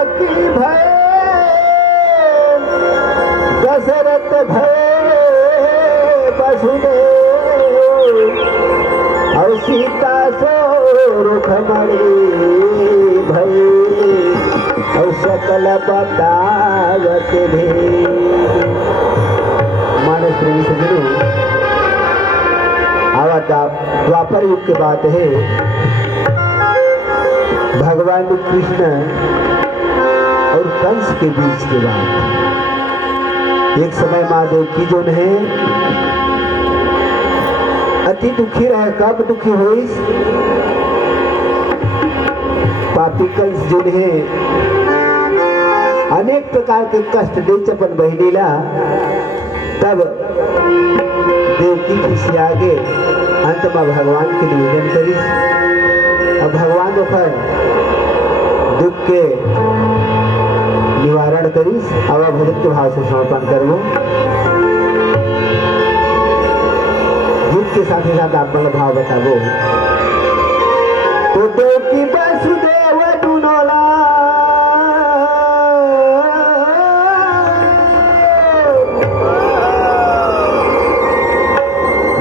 देवकी भय दशरथ भय वसुदेव और सीता सो रुखमणी भय और सकल बतावत भी। मानस प्रेमी सज्जनों, आवाज द्वापर युग की बात है। भगवान कृष्ण और कंस के बीच की बात। एक समय माँ देवकी जो है अति दुखी रहे। कब दुखी हुई? पापी कंस जो है अनेक प्रकार के कष्ट दे अपन बहनीला। तब देवकी किसी आगे अंत में भगवान के निवेदन करी और भगवान पर दुख के निवारण करीस। अब भजन के भाव से समर्पण करो। गीत के साथ ही साथ आप मतलब भाव बताओ। तो देवकी वसुदेव दुनोला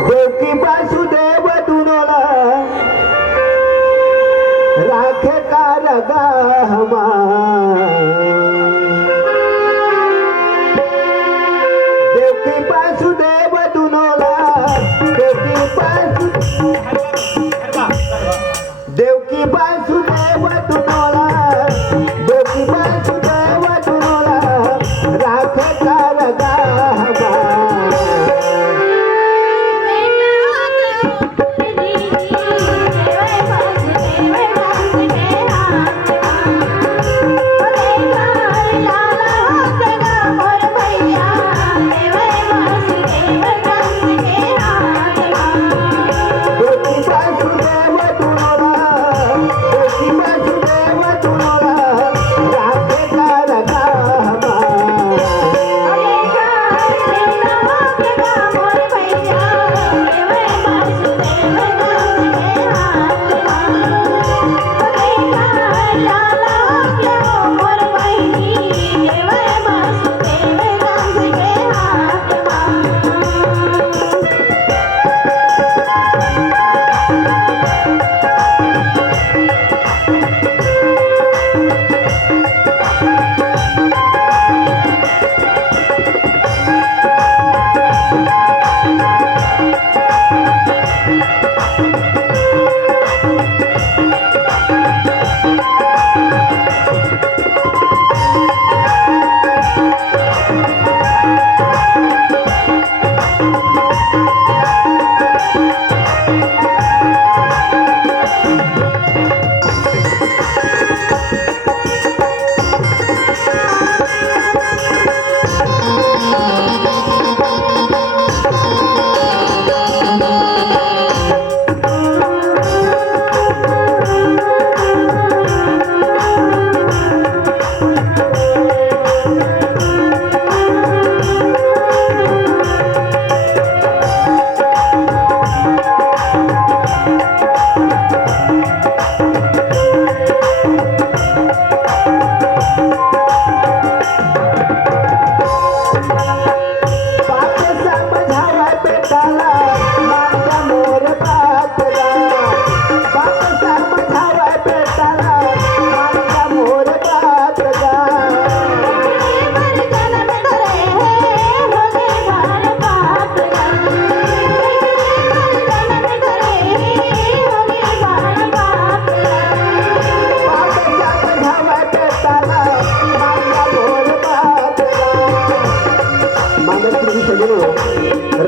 देवकी वसुदेव दुनोला राखे का रगा देवकी वासुदेव दुनोला देवकी वासुदेव दुनोला देवकी वासुदेव दुनोला राखे का रगा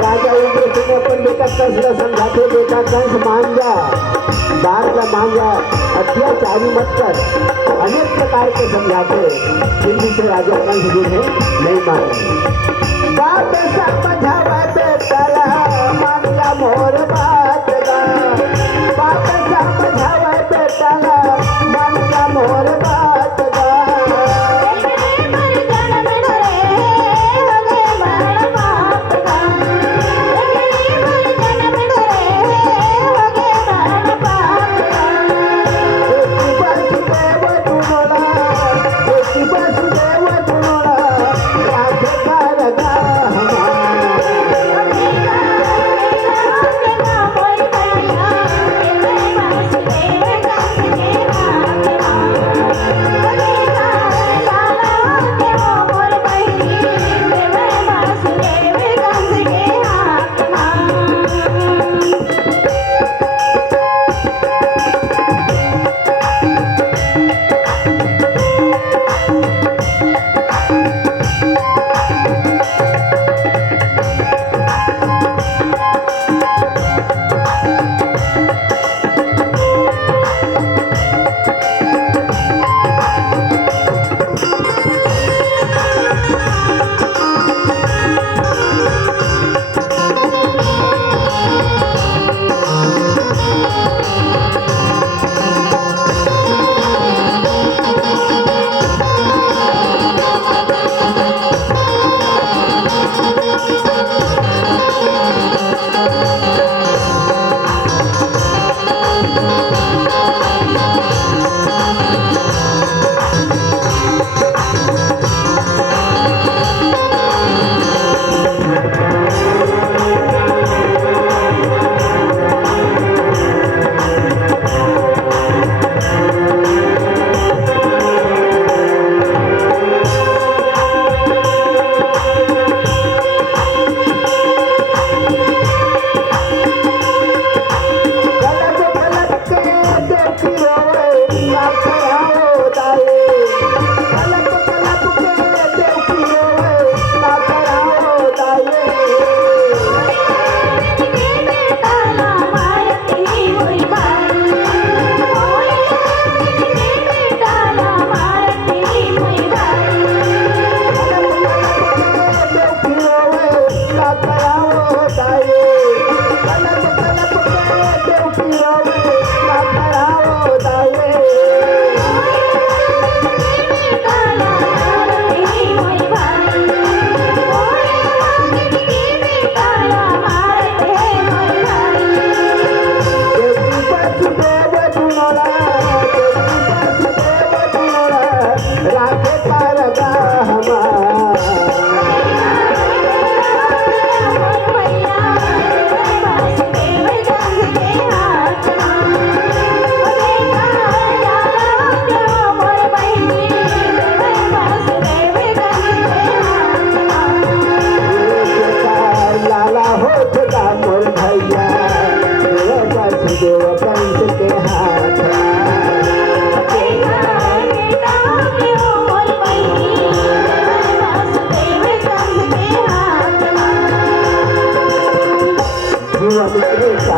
राजा उग्रसेन अपन बेटा कंस ला समझाते, बेटा कंस मान जा, दार का मान जा, अत्याचारी मत कर, अनेक प्रकार के समझाते, फिर भी से राजा कंस जो है नहीं मान रहे। बात समझावा बेटा मान जा मोर बात गा, बात समझावा बेटा मान जा मोर बात गा।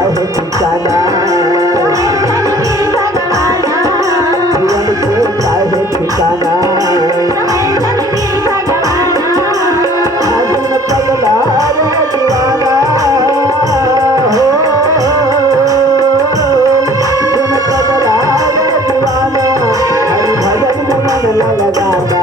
काहे ठिकाना जीवन के काहे ठिकाना आदिन पगला रे दीवाना हो दिन पगला रे दीवाना हरि भजन में मन लगाना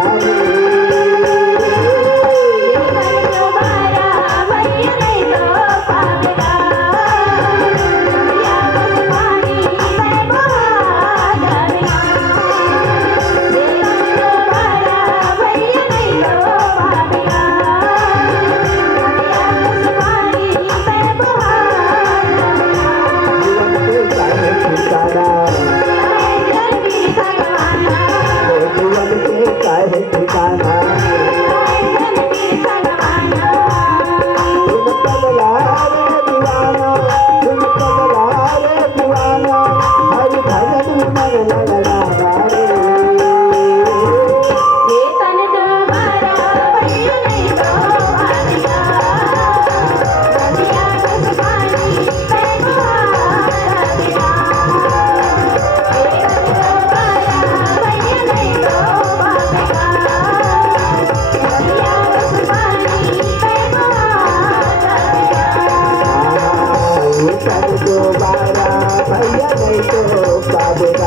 दोबारा भैया नहीं तो